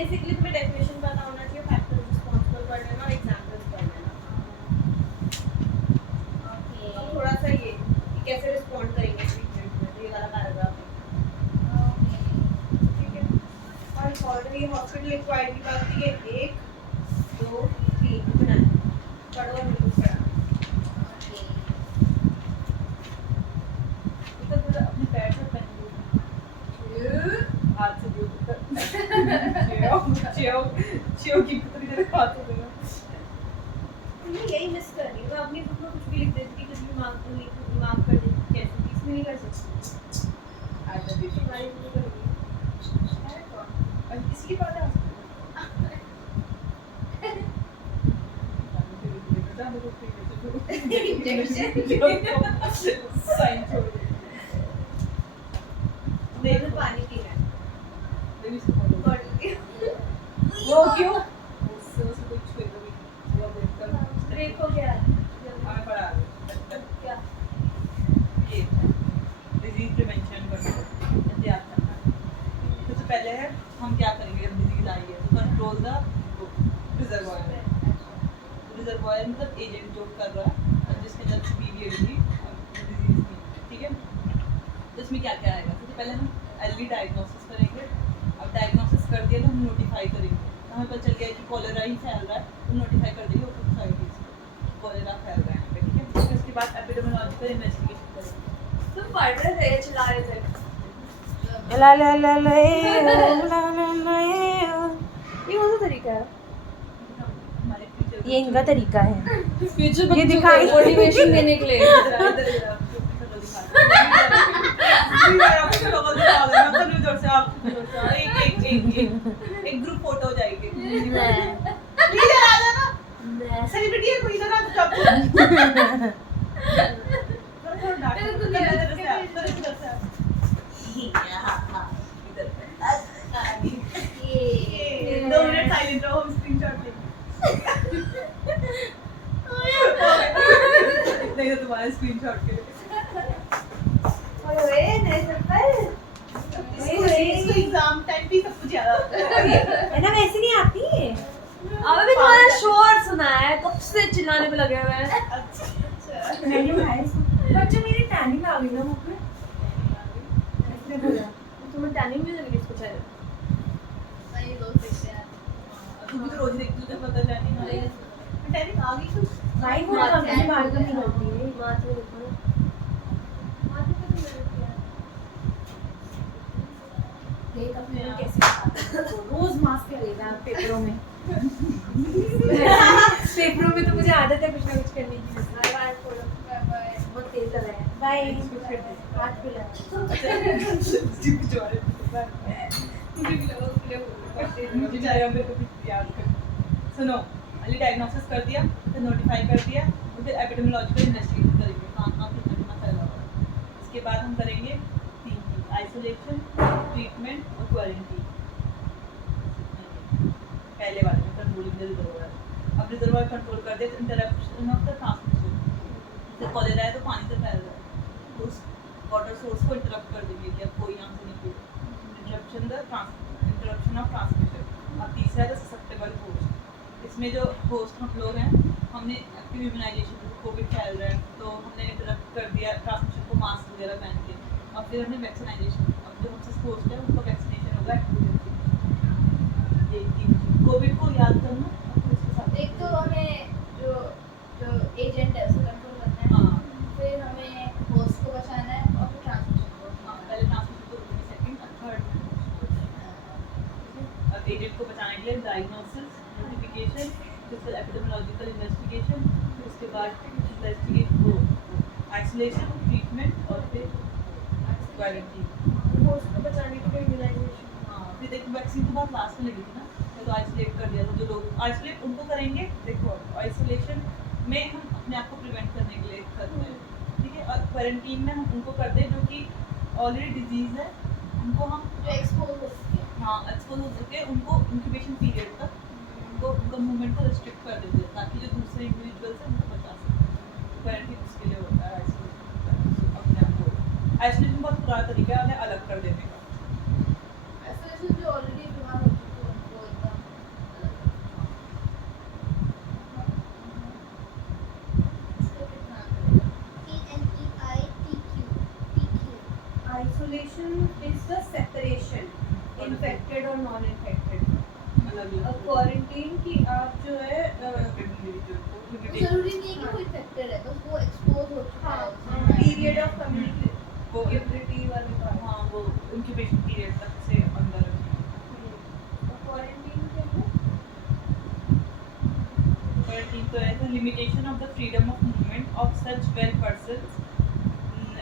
Basically तुम्हें definition पता होना चाहिए, फैक्टर्स रिस्पांसिबल कर लेना और एग्जांपल्स कर लेना। ओके अब थोड़ा सा ये कि कैसे रिस्पॉन्ड करेंगे ट्रीटमेंट में, तो ये वाला पैराग्राफ है। ओके ठीक है। और ऑलरेडी हॉस्पिटल एक्वायर्ड की बात की है, 1 2 3 बनाए पढ़ो और मेरे को कराना। ओके तो थोड़ा अपने पैर से पहन हाथ से दियो चियो की पुतली तेरे हाथ में देना। मैं यही मिस कर रही हूँ, मैं अपनी बुक में कुछ भी लिख देती थी, कुछ भी मार्क कर देती थी, कैसे भी इसमें नहीं कर सकती। आज भी तुम्हारी बुक करूँगी। है कौन इसकी बात है साइन छोड़ दे देखो पानी पीना है। देवी से फोटो बॉटल की वो क्यों उससे कोई छुएगा भी वो देखकर ब्रेक हो गया है। हमें पढ़ा दे क्या ये डिजीज प्रिवेंशन करना याद करना है। सबसे पहले है हम क्या करेंगे जब डिजीज आई है तो कंट्रोल द रिजर्वायर। रिजर्वायर मतलब एजेंट जो कर रहा है जिसके अंदर पीवीएडी डिजीज थी, ठीक है। तो इसमें क्या क्या आएगा, सबसे पहले हम अर्ली डायग्नोसिस करेंगे। अब डायग्नोसिस कर दिया तो हम नोटिफाई करेंगे, तो हमें पता चल गया कि कॉलेरा ही फैल रहा है तो नोटिफाई कर देंगे सोसाइटीज को कॉलेरा फैल रहा है यहाँ पे, ठीक है। फिर उसके बाद एपिडेमियोलॉजिकल इन्वेस्टिगेशन करेंगे। तुम पढ़ रहे थे, चिल्ला रहे थे। ला ला ला ला ला ये कौन सा तरीका है? हमारे फ्यूचर ये इनका तरीका है। फ्यूचर ये दिखाई मोटिवेशन देने के लिए। एक ग्रुप फोटो हो जाएगी। मैं इधर आ जाना, सेलिब्रिटी है कोई, इधर आ जाओ। ये 2 मिनट साइलेंट रहो, हम स्क्रीनशॉट लेंगे। नहीं तो तुम्हारे स्क्रीनशॉट के लिए ओए नहीं सफल। इसको एग्जाम टाइम पे सब कुछ याद आता है। है ना, वैसे नहीं आती है। अबे भी तुम्हारा शोर सुना है, कब से चिल्लाने पे लगे हुए हैं। अच्छा मैंने उठाया इसको। बच्चे मेरी टैनिंग आ गई ना मुंह पे। इसने बोला तुम्हें टैनिंग भी लगी इसको शायद। सही दोस्त देखते हैं तू भी तो रोज देखती है, पता जानी ना टैनिंग आ गई कुछ। भाई वो कम बाल कम नहीं होती है। माथे में देखो ना, माथे पे तो मेरे क्या देख अपने में कैसे आता है। रोज मास्क लगेगा पेपरों में। पेपरों में तो मुझे आदत है कुछ ना कुछ करने की। Bye bye photo. Bye bye बहुत तेज लगा है। बाय। हाथ खुला सुनो, अली डायग्नोसिस कर दिया, फिर नोटिफाई कर दिया, तो फिर एपिडेमियोलॉजिकल इन्वेस्टिगेशन करेंगे कहाँ कितना कितना फैला हुआ है। इसके बाद हम करेंगे 3 चीज, आइसोलेशन, ट्रीटमेंट और क्वारंटीन। पहले वाले में कंट्रोलिंग द रिजर्वायर। अब रिजर्वायर कंट्रोल कर दे तो इंटरप्शन ऑफ द ट्रांसमिशन, जैसे कॉलेरा है तो पानी से फैल रहा है तो उस वाटर सोर्स को इंटरप्ट कर देंगे कि अब कोई यहाँ से नहीं पिए। Interruption of transmission. अब तीसरा है ससेप्टेबल होस्ट। इसमें जो होस्ट हम लोग हैं, हमने एक्टिव इम्यूनाइजेशन, कोविड फैल रहा है तो हमने इंटरप्ट कर दिया ट्रांसमिशन को मास्क वगैरह पहन के। अब फिर हमने वैक्सीनाइजेशन, अब जो हमसे होस्ट है उनका वैक्सीनेशन होगा एक्टिव। ये 3 चीज कोविड को याद करना और फिर उसके साथ एक तो हमें जो जो एजेंट है उसको कंट्रोल करना है, हाँ फिर हमें होस्ट को बचाना है और फिर ट्रांसमिशन को। हाँ, पहले ट्रांसमिशन को रोकने, सेकंड और थर्ड और एजेंट को बचाने के लिए डायग्नोसिस, नोटिफिकेशन, फिर एपिडेमियोलॉजिकल इन्वेस्टिगेशन, फिर उसके बाद इन्वेस्टिगेशन वो आइसोलेशन, ट्रीटमेंट और फिर क्वारंटीन। होस्ट को बचाने के लिए इम्यूनाइजेशन। हाँ फिर देखो वैक्सीन तो बहुत लास्ट में लगी थी ना, तो आइसोलेट कर दिया था जो लोग आइसोलेट उनको करेंगे। देखो आइसोलेशन में हम अपने आप को प्रिवेंट करने के लिए करते हैं, ठीक है। और क्वारंटीन में हम उनको करते हैं जो कि ऑलरेडी डिजीज है, उनको हम जो एक्सपोज हो चुके हैं। हाँ एक्सपोज हो चुके हैं उनको इंक्यूबेशन पीरियड तक उनको उनका मूवमेंट को रिस्ट्रिक्ट कर देते हैं ताकि जो दूसरे इंडिविजुअल्स हैं उनको बचा सकें। क्वारंटीन उसके लिए होता है आइसोलेशन, अपने आप को। आइसोलेशन बहुत बुरा तरीका है उन्हें अलग कर देने का। आइसोलेशन जो ऑलरेडी बीमार हो चुके हैं उनको इन्फेक्टेड। अलग-अलग क्वारंटीन की आप जो है जरूरी नहीं है कि वो इन्फेक्टेड है, बस वो एक्सपोज हो चुका है उसमें। पीरियड ऑफ वो कम्युनिकेबिलिटी वाले पार्ट। हाँ वो इंक्यूबेशन पीरियड तक से अंदर रखना क्वारंटीन के लिए Quarantine तो है the limitation of the freedom of movement of such well persons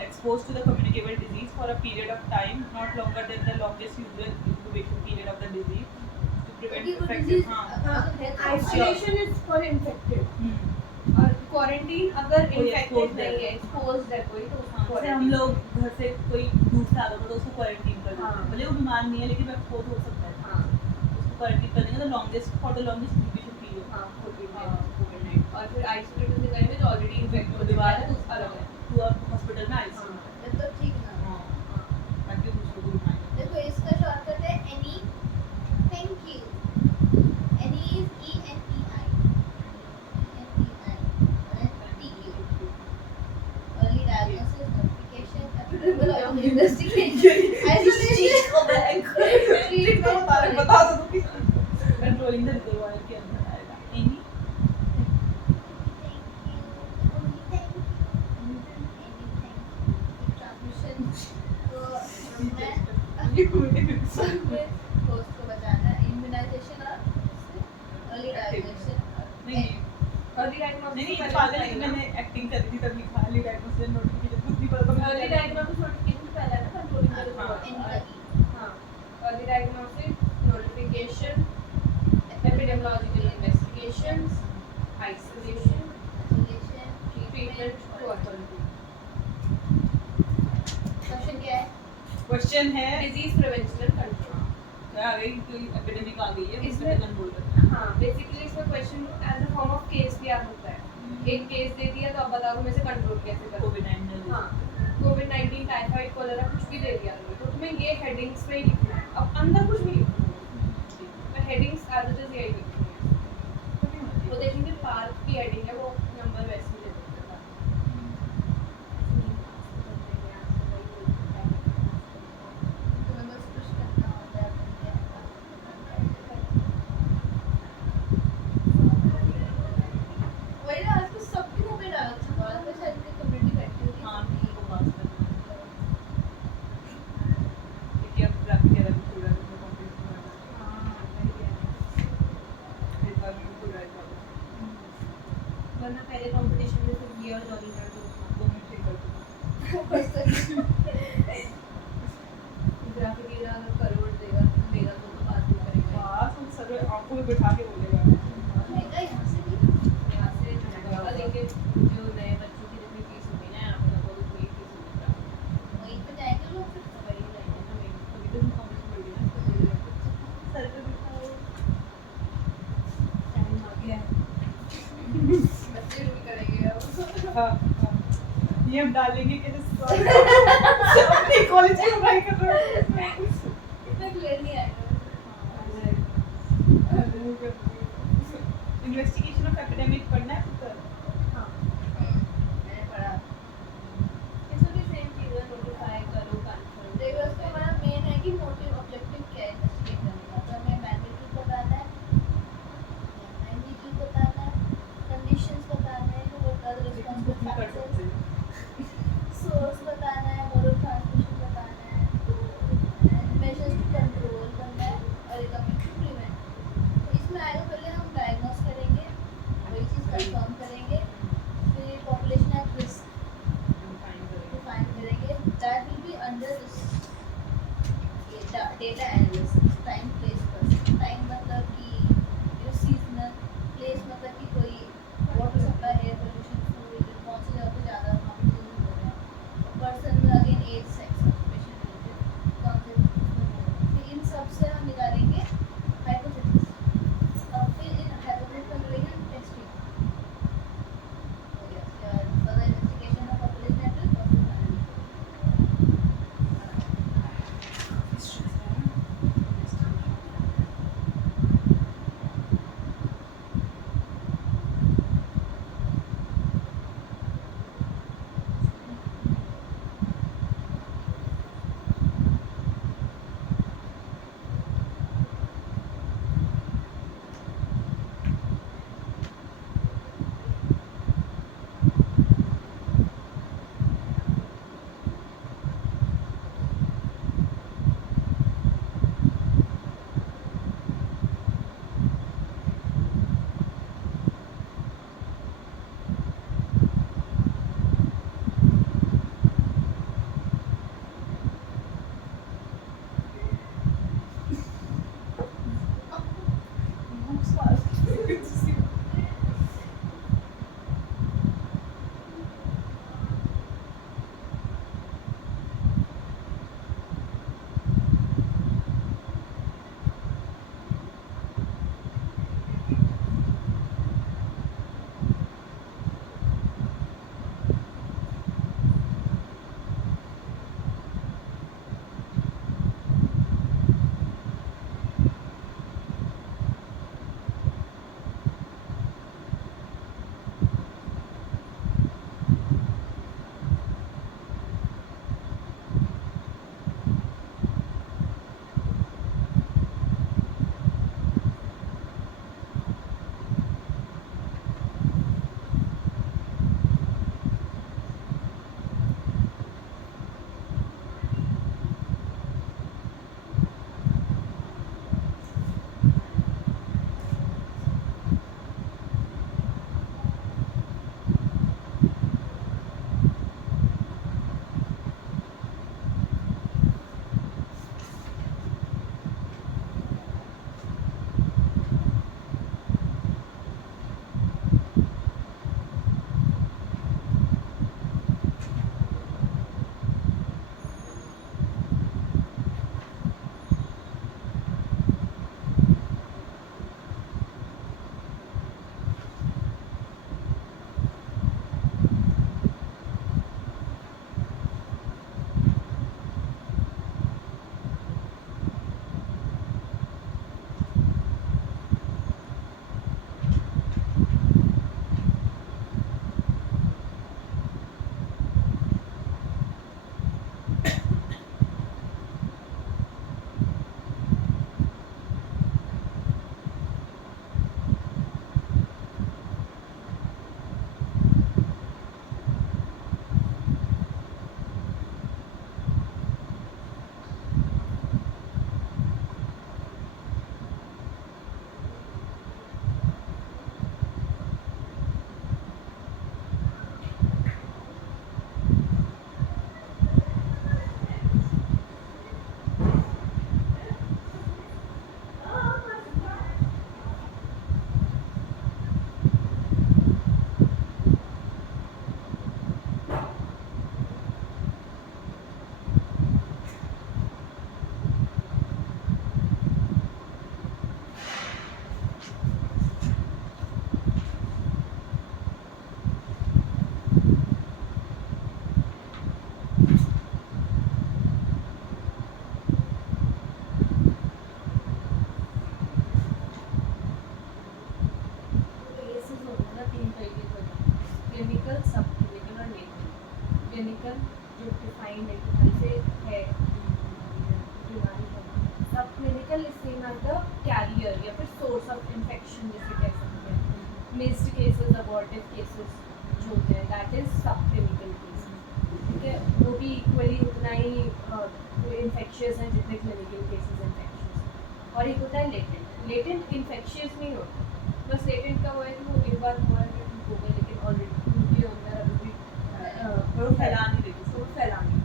exposed to the communicable disease for a period of time not longer than the longest usual incubation period of the disease to prevent क्योंकि वो effective disease हाँ अगर है तो isolation is for infected और quarantine अगर कोई infected exposed नहीं है। है, एक्सपोज्ड है कोई, तो उसको हाँ, जैसे हम लोग घर से कोई दूर से आ रहा था तो उसको क्वारंटीन कर देते हाँ। हैं भले वो बीमार नहीं है लेकिन वो एक्सपोज हो सकता है हाँ उसको क्वारंटीन कर देंगे the longest for the longest incubation period हाँ कोविड हाँ। कोविड और फिर आइसोलेट से करेंगे जो ऑलरेडी इन्फेक्ट हो चुका है तो अलग है। तू अब हॉस्पिटल में आईसीयू में जब तक ठीक ना हो। हाँ ताकि दूसरों को बीमारी ना देखो इसका शॉर्टकट है any, thank you. Any is ENEI, TU। Early diagnosis, notification, epidemiology, investigation, isolation, treatment, बता दो कि कंट्रोलिंग द रिजर्वायर के अंदर आएगा एनी नहीं अर्ली नहीं डायग्नोसिस नहीं पागल है कि मैंने एक्टिंग करी थी तभी खाली डायग्नोसिस नोटिफिकेशन कुछ नहीं पता था अर्ली डायग्नोसिस नोटिफिकेशन पहला है ना कंट्रोलिंग द रिजर्वायर। हाँ early diagnosis notification epidemiological investigations isolation treatment to authority. Question है डिजीज प्रिवेंशन एंड कंट्रोल। आ गई कोई एपिडेमिक आ गई है इसमें- इसमें कंट्रोल करना है हाँ बेसिकली इसमें question as a form of case भी आ सकता है। एक केस दे दिया तो अब बताओ तुम इसे कंट्रोल कैसे करोगे। कोविड-19 हाँ कोविड-19 टाइफाइड कोलेरा कुछ भी दे दिया तुमने तो तुम्हें ये हेडिंग्स में ही लिखना है, अब अंदर कुछ भी लिखना है, मैं हेडिंग्स एज इट इज यही लिखनी है। वो देखेंगे पार्क की हेडिंग है वो नंबर वैसे ही दे देते हैं। हाँ को पास करना देखिए अब ग्राफिक एरर भी पूरा कंप्लीट हुआ है एक बार में पूरा है वरना पहले कंपटीशन में सिर्फ ये और जॉली कर दो। 2 मिनट ठीक कर दूँगा ग्राफिक एरिया अगर करोड़ देगा तो बात भी करेगा। बस हम सर आंखों में बिठा के बोलेगा यहाँ से जाएगा लेकिन जो नए बच्चों की जितनी फीस होगी ना यहाँ पे लगभग उतनी ही फीस होगी। वहीं पे जाएंगे लोग फिर तो वही रहेगा ना मेन। अभी तो कॉमेंट पड़ गया सर पे बिठाओ टाइम आ गया है। बच्चे भी करेंगे अब। हाँ हाँ ये हम डालेंगे कि अपनी कॉलेज की पढ़ाई कर रहे हो इतना क्लियर नहीं आएगा। इन्वेस्टिगेशन ऑफ एपिडेमिक पढ़ना है पुत्र हाँ मैंने पढ़ा। इसमें भी सेम चीज़ है, नोटिफाई करो कंफर्म। देखो इसका हमारा मेन है कि मोटिव ऑब्जेक्टिव क्या है इन्वेस्टिगेट करने का। तो हमें मैग्नीट्यूड बताना है, मैग्नीट्यूड बताना है, कंडीशंस बताना है, व्हाट आर द रिस्पांसिबल नहीं कर फैक्टर्स, सकते सोर्स बताना है, मोड ऑफ ट्रांसमिशन बताना है, क्लिनिकल जो डिफाइंड एक तरह से है बीमारी है, सब क्लिनिकल इससे मतलब कैरियर या फिर सोर्स ऑफ इन्फेक्शन जैसे कह सकते हैं। मिस्ड केसेस, अबॉर्टिव केसेस जो होते हैं दैट इज सब क्लिनिकल केसेस, ठीक है। वो भी इक्वली उतना ही इन्फेक्शियस हैं जितने क्लिनिकल केसेस इन्फेक्शियस। और एक होता है लेटेंट। लेटेंट इन्फेक्शियस नहीं होता, बस लेटेंट का वो है कि वो एक बार हुआ है फिर ठीक हो गया, लेकिन ऑलरेडी उनके अंदर अभी भी वो फैला नहीं देगी तो फैला नहीं।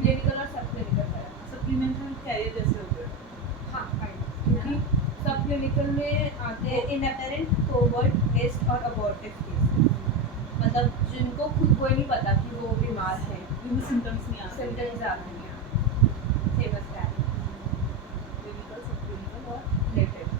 क्लिनिकल और सब क्लिनिकल फैला, सप्लीमेंट्री कैरियर जैसे हो गए। हाँ क्योंकि सब क्लिनिकल में आते हैं इनअपेरेंट, कोवर्ट, मिस्ड और अबॉर्टिव केसेस, मतलब जिनको खुद को ही नहीं पता कि वो बीमार है, जिनमें सिम्टम्स नहीं आते। सिम्टम्स आ रहे हैं, फेमस कैरियर क्लिनिकल, सब क्लिनिकल और latent.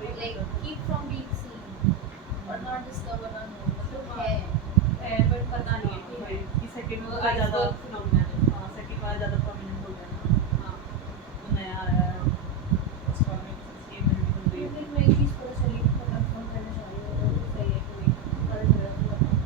like keep from being seen or not discover or know मतलब है है बट पता नहीं है कि है कि सेकंड वो वाला ज्यादा आइसबर्ग फिनोमेना है। हाँ सेकंड वाला ज्यादा प्रोमिनेंट हो गया ना हाँ वो नया आया है उसका में सस्टेनेबिलिटी हो गई है। लेकिन मैं एक चीज़ पता चली मैं कंफर्म करना चाह रही हूँ अगर सही है कि नहीं पता चल रहा तो बताओ।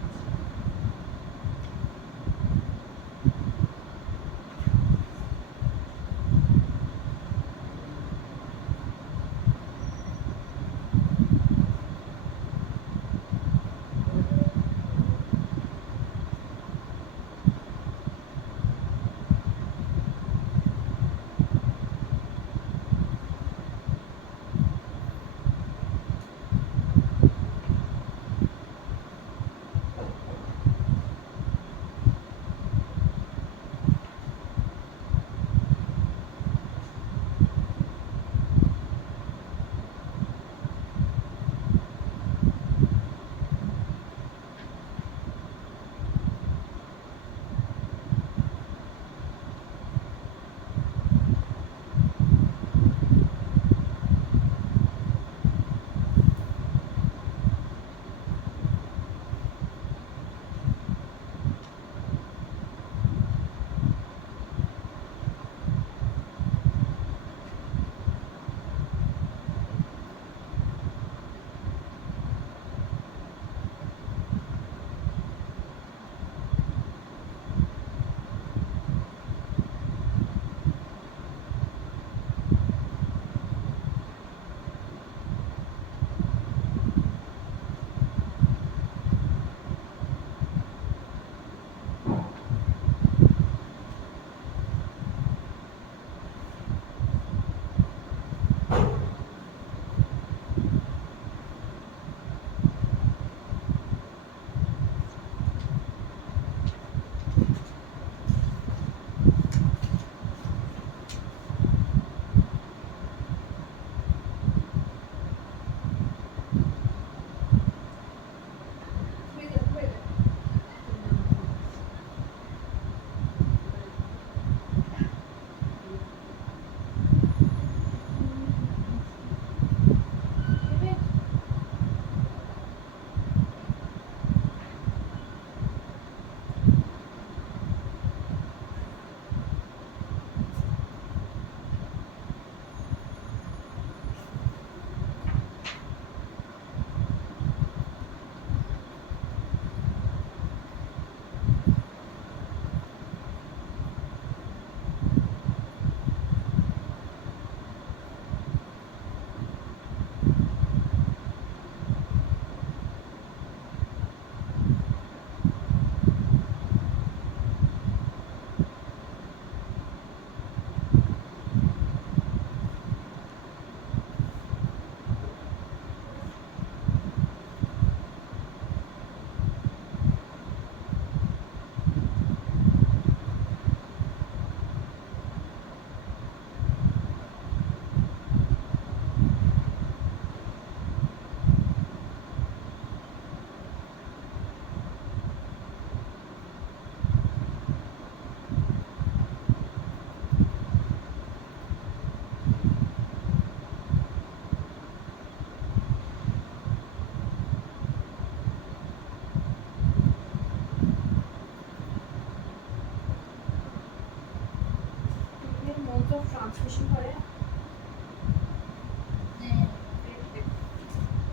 मोड्स ऑफ ट्रांसमिशन पढ़े हैं?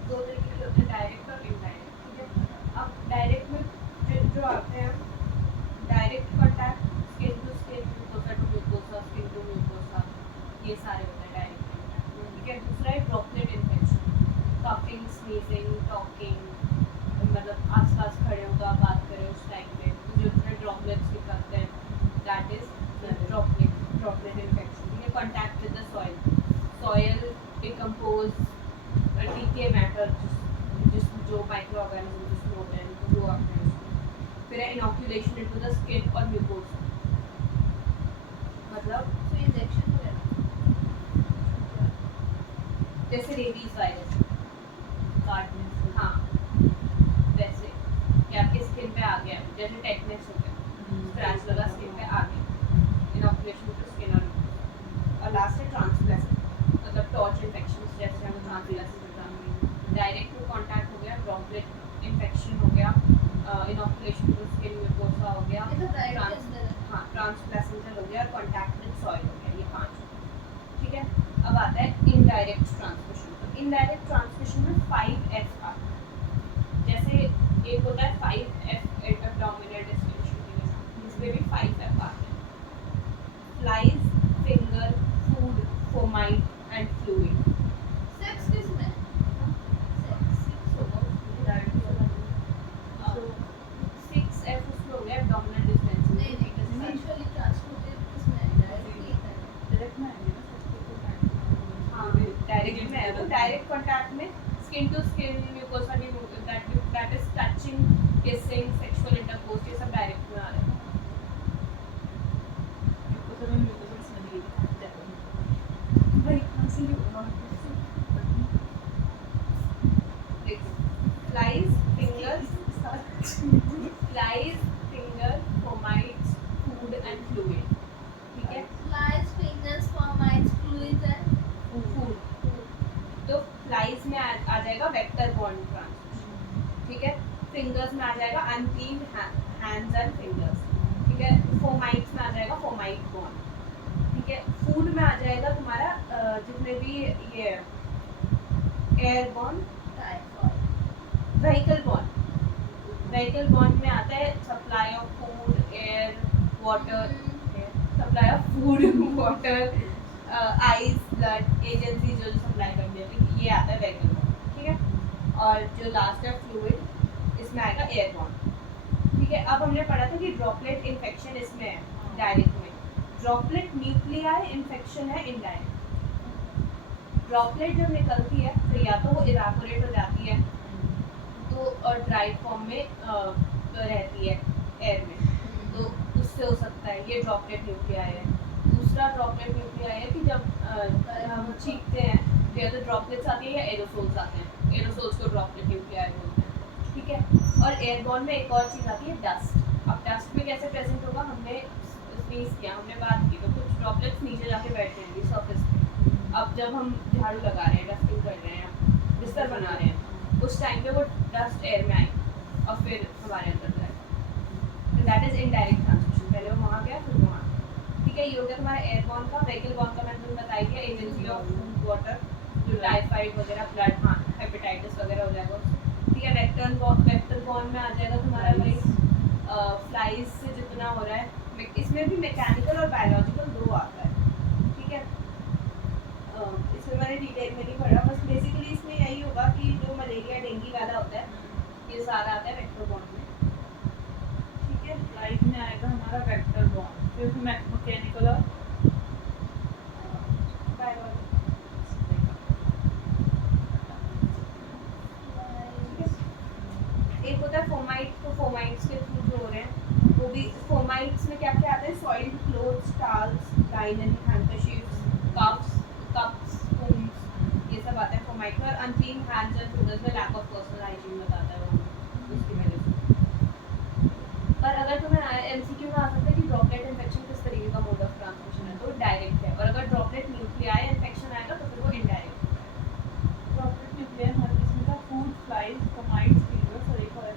दो तरीके के होते हैं डायरेक्ट और इनडायरेक्ट ठीक है। अब डायरेक्ट में जो आते हैं direct contact skin to skin mucosa to mucosa skin to mucosa ये सारे होते हैं डायरेक्ट कांटेक्ट ठीक है। दूसरा है droplet infection coughing sneezing talking मतलब आसपास खड़े हो तो आप बात करें उस टाइम पे जो उसमें ड्रॉपलेट्स निकलते हैं दैट इज ड्रॉपलेट इन्फेक्शन ठीक है। Contact with the soil decompose decay matter जिस जो माइक्रो ऑर्गेनिज्म जिसमें होते हैं तो वो आते हैं उसमें। फिर है इनॉक्यूलेशन इनटू द स्किन और म्यूकोसा मतलब तो इंजेक्शन वगैरह जैसे रेबीज वायरस काटने से हाँ वैसे कि आपके स्किन पे आ गया जैसे टेटनस हो गया स्क्रैच लगा स्किन पे आ गया इनॉक्यूलेशन टू स्किन और लास्ट है ट्रांसप्लांट मतलब टॉर्च इन्फेक्शन जैसे हम खांसी जुकाम, डायरेक्ट कांटेक्ट हो गया, ड्रॉपलेट इन्फेक्शन हो गया, इनॉकुलेशन टू स्किन म्यूकोसा हो गया, ये तो direct is there। हाँ ट्रांसप्लेसेंटल हो गया, कॉन्टैक्ट विद सॉइल हो गया, ये 5। ठीक है, अब आता है इनडायरेक्ट ट्रांसमिशन। तो इनडायरेक्ट ट्रांसमिशन में 5F आते हैं। जैसे एक होता है 5F एब्डोमिनल डिस्टेंशन के साथ, इसमें भी 5F आते हैं। Flies, finger, food, fomite and fluid. Sex किसमें? सेक्स। So 6F उसमें हो गया एब्डोमिनल डिस्टेंशन। नहीं नहीं, सेक्सुअली ट्रांसमिटेड किसमें है? डायरेक्टली है। डायरेक्ट में आएंगे ना सबके हाँ डायरेक्ट में है वो, डायरेक्ट कांटेक्ट में स्किन टू स्किन म्यूकोसा की that is touching, kissing, sexual intercourse, ये सब डायरेक्ट में आ रहा है। तो सब में तो समझ नहीं भाई खांसी होगा देखो flies, fingers, flies, finger, fomites, food and fluid. ठीक है, Flies, fingers, fomites, fluids and food. तो फ्लाइज में आ जाएगा वेक्टर बॉर्न ट्रांसमिशन। ठीक है, फिंगर्स में आ जाएगा अनक्लीन हैंड्स एंड फिंगर्स। ठीक है, फोमाइट्स में आ जाएगा फोमाइट बॉर्न। ठीक है, फूड में आ जाएगा तुम्हारा जितने भी ये airborne, typhoid। Vehicle born. Vehicle born में आता है supply of food, air, water, supply of food, water, ice, blood, agency जो सप्लाई करती है, ये आता है व्हीकल बॉर्न। ठीक है, और जो लास्ट है फ्लूइड, इसमें आएगा एयरबॉर्न। ठीक है, अब हमने पढ़ा था कि ड्रॉपलेट इन्फेक्शन इसमें है डायरेक्ट में, ड्रॉपलेट न्यूक्लियाई इन्फेक्शन है इनडायरेक्ट। ड्रॉपलेट जब निकलती है तो या तो वो इवेपोरेट हो जाती है तो और ड्राई फॉर्म में रहती है एयर में, तो उससे हो सकता है ये ड्रॉपलेट न्यूक्लियाई है। दूसरा ड्रॉपलेट न्यूक्लियाई है कि जब हम छींकते हैं तो या तो ड्रॉपलेट्स आती है या एरोसोल्स आते हैं, एरोसोल्स को ड्रॉपलेट न्यूक्लियाई बोलते हैं। ठीक है, और एयरबॉर्न में एक और चीज़ आती है डस्ट। अब डस्ट में कैसे प्रेजेंट होगा, हमने स्नीज किया, हमने बात की, तो कुछ ड्रॉपलेट्स नीचे जाके बैठ जाएंगी सरफेस पे। अब जब हम झाड़ू लगा रहे हैं, डस्टिंग कर रहे हैं, बिस्तर बना रहे हैं, उस टाइम पे वो डस्ट एयर में आएगी और फिर हमारे अंदर जाएगा। तो दैट इज इनडायरेक्ट ट्रांसमिशन, पहले वो वहाँ गया फिर वहाँ। ठीक है, ये हो गया तुम्हारा एयरबॉर्न का। व्हीकल बॉर्न का मैंने तुम्हें बताया दिया, एजेंसी ऑफ फूड, वाटर, जो टाइफाइड वगैरह, ब्लड, हाँ हेपेटाइटिस वगैरह हो जाएगा उससे। ठीक है, वेक्टर बॉर्न में आ जाएगा तुम्हारा भाई फ्लाइज से जितना हो रहा है, इसमें भी मैकेनिकल और बायोलॉजिकल दो आता है। ठीक है, इसमें मैंने डिटेल में नहीं पढ़ा, बस बेसिकली इसमें यही होगा कि जो मलेरिया डेंगू वाला होता है ये सारा आता है वेक्टर बॉर्न में। ठीक है, लाइफ में आएगा हमारा वेक्टर बॉर्न, फिर मैकेनिकल और एक होता है फोमाइट, तो फोमाइट्स के थ्रू जो हो रहे हैं वो भी, फोमाइट्स में क्या क्या आता है, सॉइल्ड क्लोथ्स, टाल्स, लाइनन, हैंडकरचीफ्स, कप्स, स्पून्स, ये सब आता है फोमाइट में। और अनक्लीन हैंड्स एंड फिंगर्स में लैक ऑफ पर्सनल हाइजीन बताता है वो, उसकी वजह से। पर अगर तुम्हें एमसीक्यू में आ सकता है कि ड्रॉपलेट इन्फेक्शन किस तरीके का मोड ऑफ ट्रांसमिशन है, तो डायरेक्ट है, और अगर ड्रॉपलेट न्यूक्लियाई इन्फेक्शन आएगा तो फिर वो इनडायरेक्ट है। ड्रॉपलेट न्यूक्लियर हमारे इसमें था फूड, फ्लाइज, फोमाइट्स, फिंगर्स और एक और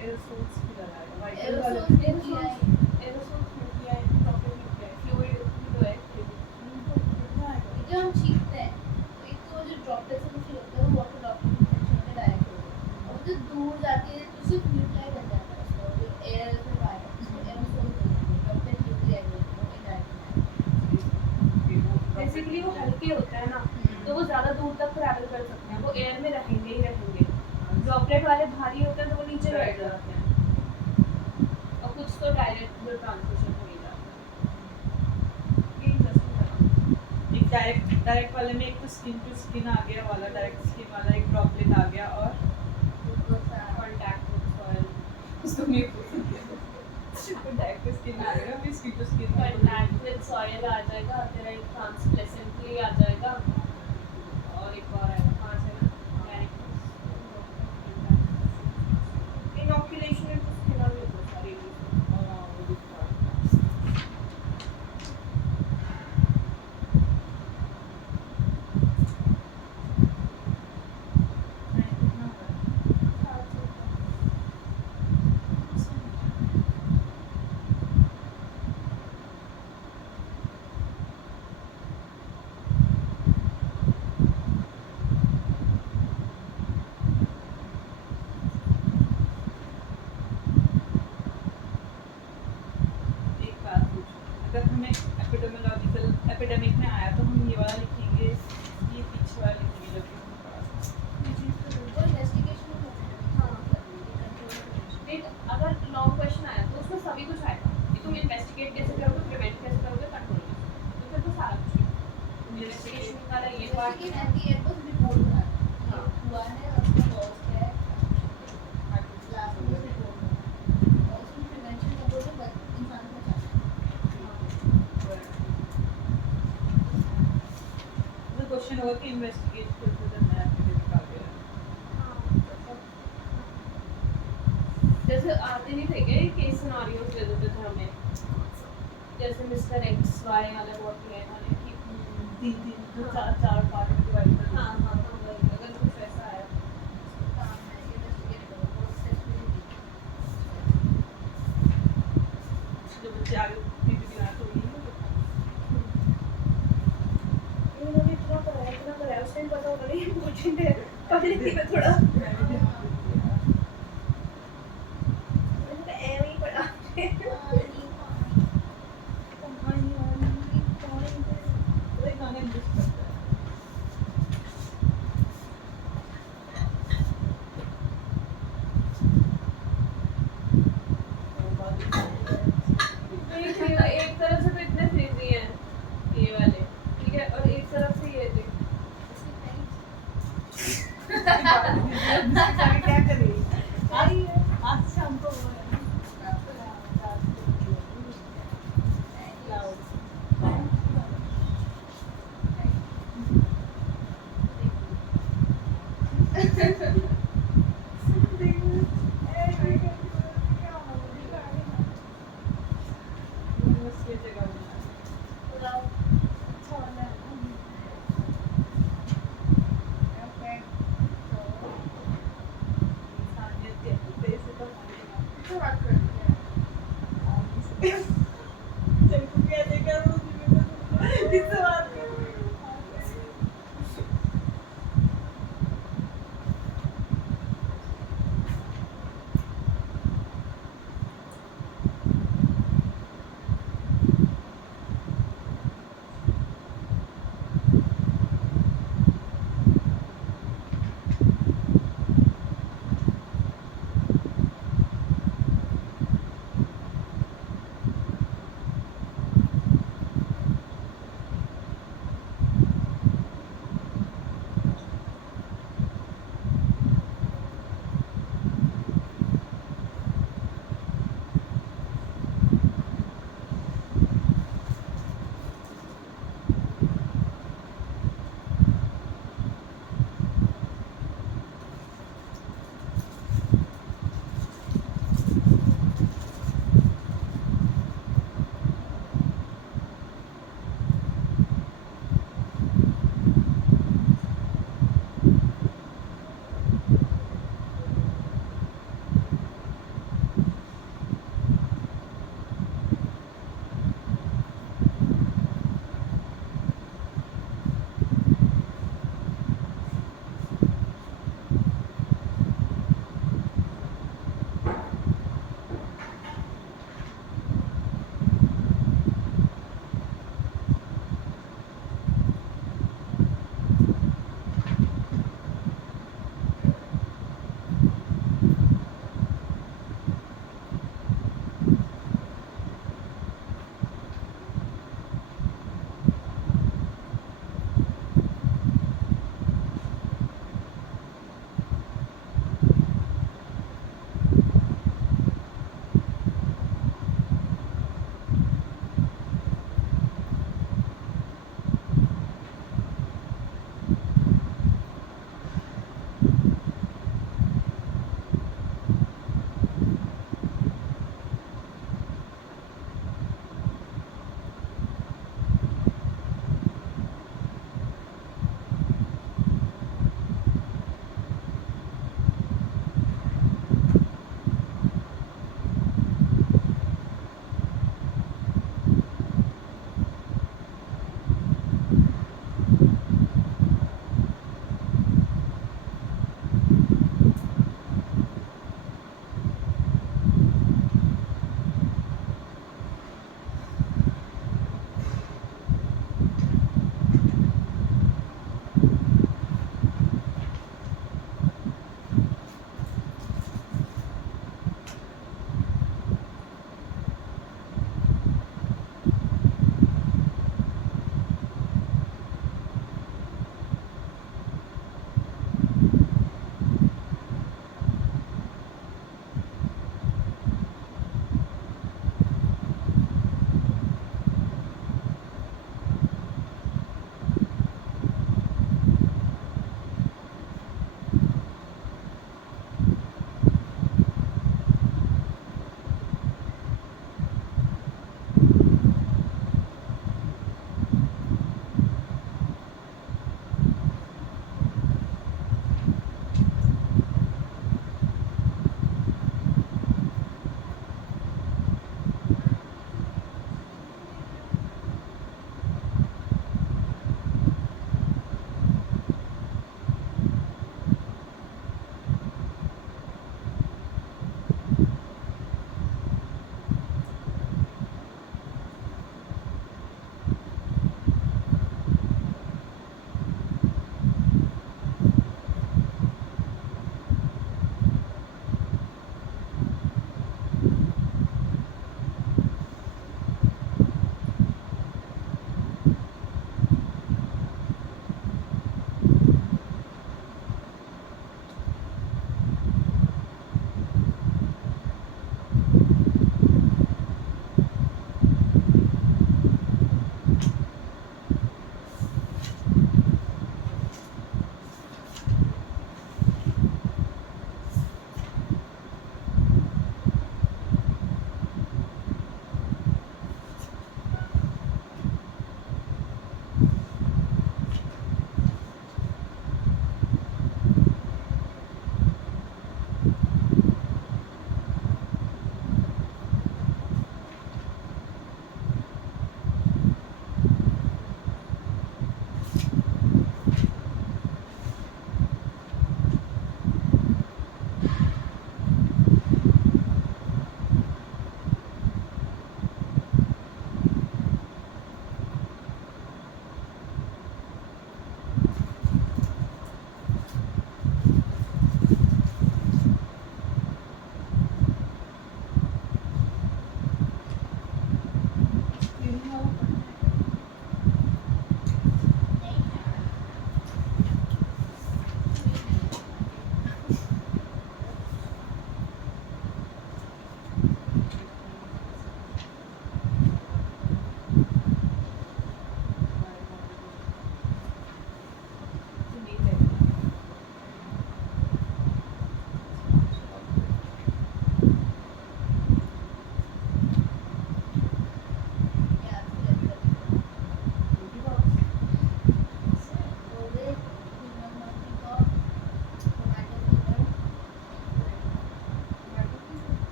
एरोसोल्स भी लगाएगा white Aerosols nuclei। Aerosols nuclei, droplet nuclei, fluid भी तो है। जो हम छींकते हैं तो एक तो जो ड्रॉपलेट्स से कुछ होता है वो वाटर ड्रॉपलेट इन्फेक्शन में डायरेक्ट होता है, और जो दूर जाके तो सिर्फ न्यूक्लियाई बन जाता है उसका, जो एयर में बाहर है उसको एरोसोल बोलते हैं, ड्रॉपलेट न्यूक्लियाई बोलते हैं, इनडायरेक्ट। बेसिकली वो हल्के होते हैं ना, तो वो ज़्यादा दूर तक ट्रैवल कर सकते हैं, वो एयर में रहेंगे ही रहेंगे। ड्रॉपलेट वाले भारी होते हैं तो वो नीचे बैठ जाते हैं, और कुछ तो डायरेक्ट जो ट्रांसमिशन हो ही जाता है। ये इंटरेस्टिंग है। एक डायरेक्ट वाले में एक तो स्किन टू स्किन आ गया वाला, डायरेक्ट स्किन वाला एक ड्रॉपलेट आ गया, और कॉन्टैक्ट विद सॉइल, उसको डायरेक्ट स्किन आ गया, फिर skin to skin contact with soil आ जाएगा, फिर एक ट्रांसप्लेसेंटली आ जाएगा, और एक और आएगा कहाँ से ना, डायरेक्ट इनॉक्यूलेशन इनटू स्किन, और भी बहुत सारी एपिडेमियोलॉजिकल एपिडेमिक में आया तो हम ये वाला लिखेंगे, ये पीछे वाला लिखेंगे जब भी हम पढ़ा सकते वो इन्वेस्टिगेशन में हाँ। देख अगर लॉन्ग क्वेश्चन आया तो उसमें सभी कुछ आएगा कि तुम इन्वेस्टिगेट कैसे करोगे, प्रिवेंट कैसे करोगे, कंट्रोल कैसे करोगे, तो फिर तो सारा कुछ इन्वेस्टिगेशन वाला ये part investigate at the end बस रिपोर्ट बनाना हाँ। हुआ है उसका कॉज क्या है हैं। लास्ट में रिपोर्ट बनाना और उसमें प्रिवेंशन कंट्रोल में इंसान को बचाना तो क्वेश्चन होगा कि इन्वेस्टिगेट कैसे करना है एपिडेमिक आ गया। जैसे आते नहीं थे क्या ये केस सिनारियोस दे देते थे हमें, जैसे मिस्टर एक्स वाई वाले बहुत क्लियर वाले कि तीन तीन जो चार पार्ट में डिवाइड कर हाँ हाँ हाँ वही, अगर कुछ वैसा आया काम है इन्वेस्टिगेट करो वो स्टेप जो बच्चे आगे पीपीटी बना तो ये इन्होंने इतना कराया उस टाइम पता होगा नहीं इम्पोर्टेंट है, पढ़ लेती मैं थोड़ा मैंने ऐसे ही पढ़ा गाने इंग्लिश पढ़ता है। देख रही हो एक तरफ से तो इतने फ्रीजी हैं ये वाले, ठीक है, और एक तरफ से ये देख क्या करें आज शाम को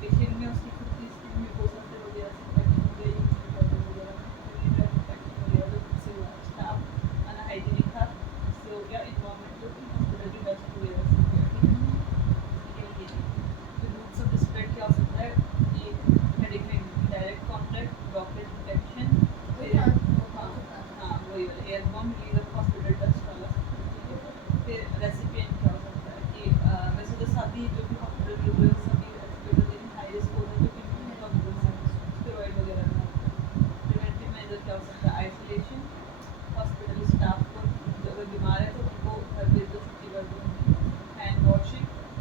पेशेंट में उसकी खुद की स्किन में हो सकते वगैरह से इन्फेक्शन हो गया, यूरिनरी ट्रैक्ट वगैरह में यूरिनरी ट्रैक्ट इन्फेक्शन हो गया, तो उससे हुआ स्टाफ अनहाइजीनिक था, इससे हो गया इन्वायरमेंट जो कि हॉस्पिटल की डस्ट वगैरह से हो गया, ठीक है ये चीज़। फिर रूट्स ऑफ स्प्रेड क्या हो सकता है, ये हेडेक में डायरेक्ट कॉन्टैक्ट, ड्रॉपलेट इन्फेक्शन, फिर हाँ वही वाला airborne release of hospital dust वाला, ठीक है। फिर रेसिपिएंट क्या हो सकता है कि वैसे तो सभी जो भी हॉस्पिटल के लोग सभी रेस्पिरेटर लेकिन हाई रिस्क होता है क्योंकि स्टेरॉइड वगैरह में प्रिवेंटिव मेजर क्या हो सकता है,